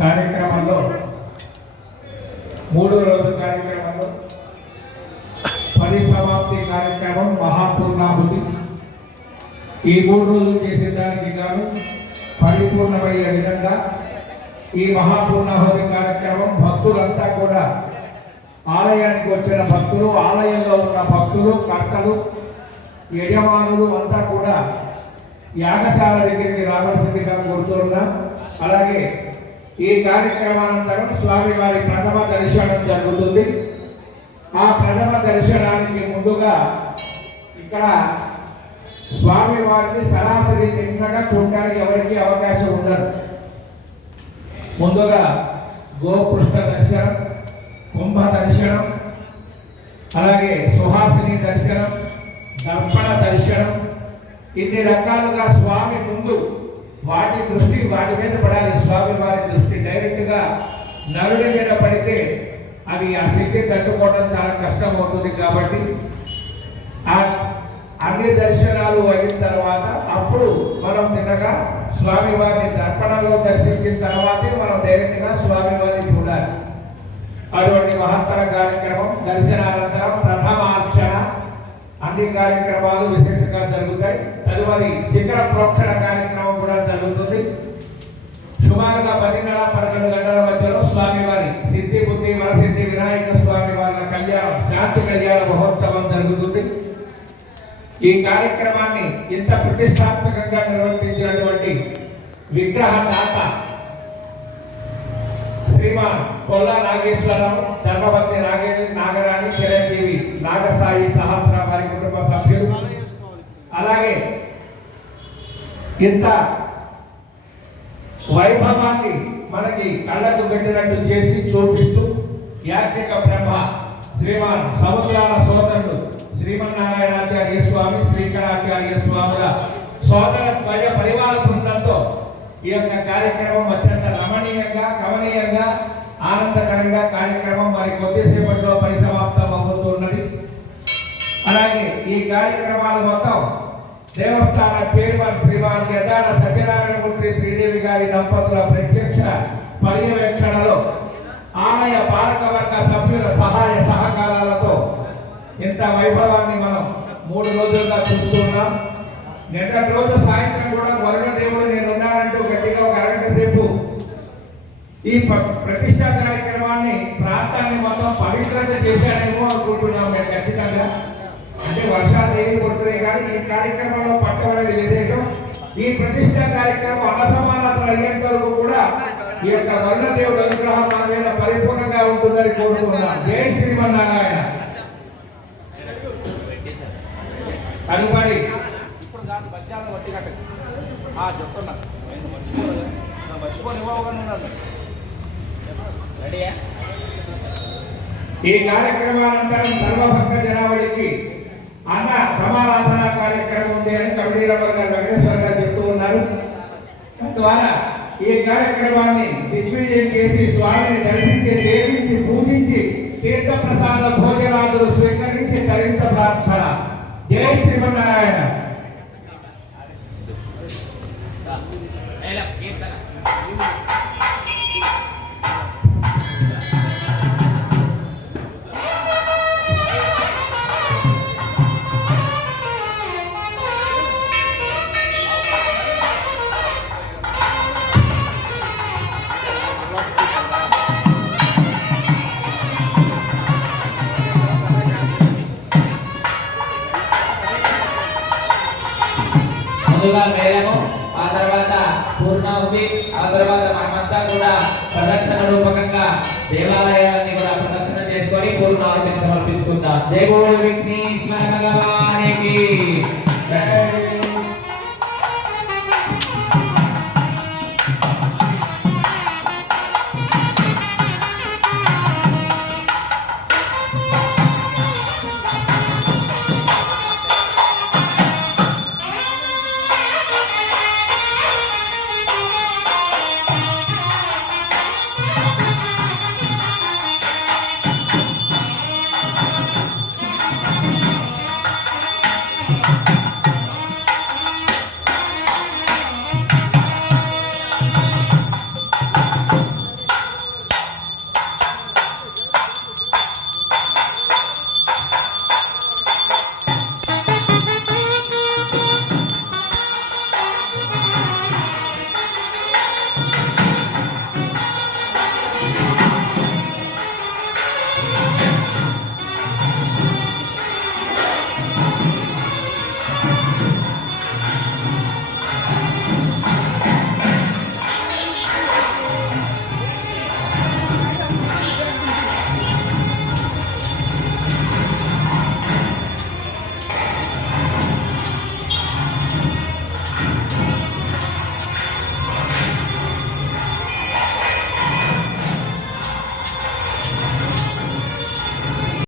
కార్యక్రమంలో మూడో రోజు కార్యక్రమంలో పరిసమాప్తి కార్యక్రమం మహాపూర్ణాహుతి. ఈ 3 రోజులు చేసే దానికి గాను పరిపూర్ణమయ్యే విధంగా ఈ మహాపూర్ణాహుతి కార్యక్రమం భక్తులంతా కూడా ఆలయానికి వచ్చిన భక్తులు, ఆలయంలో ఉన్న భక్తులు, కర్తలు, యజమానులు అంతా కూడా యాగశాల దగ్గరికి రావాల్సిందిగా కోరుతున్నా. అలాగే ఈ కార్యక్రమానంతరం స్వామివారి ప్రథమ దర్శనం జరుగుతుంది. ఆ ప్రథమ దర్శనానికి ముందుగా ఇక్కడ స్వామివారిని సరాసరి చిన్నగా చూడడానికి ఎవరికి అవకాశం ఉండదు. ముందుగా గోపృష్ఠ దర్శనం, కుంభ దర్శనం, అలాగే సుహాసిని దర్శనం, దర్పణ దర్శనం, ఇన్ని రకాలుగా స్వామి ముందు వాటి దృష్టి వాటి మీద పడాలి. స్వామి వారి దృష్టి డైరెక్ట్గా నరుడి మీద పడితే అది ఆ శక్తి తట్టుకోవడం చాలా కష్టం అవుతుంది. కాబట్టి ఆ అన్ని దర్శనాలు అయిన తర్వాత అప్పుడు మనం తిన్నగా స్వామివారిని దర్పణలో దర్శించిన తర్వాతే మనం డైరెక్ట్గా స్వామివారిని చూడాలి. అటువంటి మహత్తర కార్యక్రమం దర్శనానంతరం ప్రథమార్చన అన్ని కార్యక్రమాలు విశేషంగా జరుగుతాయి. తదుపరి శిఖర ప్రోక్షణ కార్యక్రమం కూడా జరుగుతుంది. సుమారుగా 10:30-11 గంటల మధ్యలో స్వామివారి సిద్ధి బుద్ధి వరసిద్ధి వినాయక స్వామి వారి కళ్యాణం, శాంతి కళ్యాణ మహోత్సవం జరుగుతుంది. ఈ కార్యక్రమాన్ని ఇంత ప్రతిష్టాత్మకంగా నిర్వర్తించినటువంటి విగ్రహ దాత శ్రీమాన్ కొల్లా నాగేశ్వరరావు, ధర్మపత్ని నాగరాణి, చిరంజీవి నాగసాయి సహస్ర వారి కుటుంబ సభ్యులు, అలాగే ఇంత వైభవాన్ని మనకి కళ్ళకు పెట్టినట్టు చేసి చూపిస్తూ యాత్రిక బ్రహ్మ శ్రీమాన్ సముద్రాల సోదరుడు శ్రీమన్నారాయణాచార్య స్వామి, శ్రీకరాచార్య స్వాముల సోదర ద్వయ పరివార బృందంతో ఈ యొక్క కార్యక్రమం అత్యంత రమణీయంగా, కమనీయంగా, ఆనందకరంగా కార్యక్రమం మరి కొద్దిసేపట్లో పరిసమాప్తం అవుతున్నది. అలాగే ఈ కార్యక్రమాలు మొత్తం దేవస్థాన చైర్మన్ శ్రీమాన్ యదాన సత్యనారాయణమూర్తి శ్రీదేవి గారి దంపతుల ప్రత్యక్ష పర్యవేక్షణలో ఆలయ పాలకవర్గ సభ్యుల సహాయ సహకారాలతో ఇంత వైభవాన్ని మనం 3 రోజులుగా చూస్తున్నాం. నిన్నటి రోజు సాయంత్రం కూడా వరుణ దేవుడు నేను ఉన్నానంటూ గట్టిగా ఒక అరగంట సేపు ఈ ప్రతిష్టా కార్యక్రమాన్ని ప్రాంతాన్ని మొత్తం పవిత్రత చేశానేమో అనుకుంటున్నాం మేము ఖచ్చితంగా. అంటే వర్షాలు ఏమి పడుతున్నాయి కానీ ఈ కార్యక్రమంలో పట్టమనేది విశేషం. ఈ ప్రతిష్టా కార్యక్రమం అసమానత అయ్యేంత వరకు కూడా ఈ యొక్క వరుణ దేవుడు అనుగ్రహం మన మీద పరిపూర్ణంగా ఉంటుందని కోరుతున్నాం. జై శ్రీమన్నారాయణ. తదుపరి ఈ కార్యక్రమానంతరం సర్వభక్త జనావళికి అన్న సమారాధన కార్యక్రమం ఉంది అని కమిటీరావు గారు వెంకటేశ్వర గారు చెప్తూ ఉన్నారు. అందువల్ల ఈ కార్యక్రమాన్ని దిగ్విజయం చేసి స్వామిని దర్శించి, సేవించి, పూజించి, తీర్థప్రసాద భోజనాలు స్వీకరించి తరింత ప్రార్థన. జై శ్రీమన్నారాయణ. ముందుగా మేళము, ఆ తర్వాత పూర్ణాహుతి, ఆ తర్వాత మనమంతా కూడా ప్రదక్షిణ రూపకంగా దేవాలయాన్ని కూడా ప్రదక్షిణ చేసుకొని పూర్ణాహుతిని సమర్పించుకుందాం. జై బోలో విఘ్నేశ్వర భగవానికి.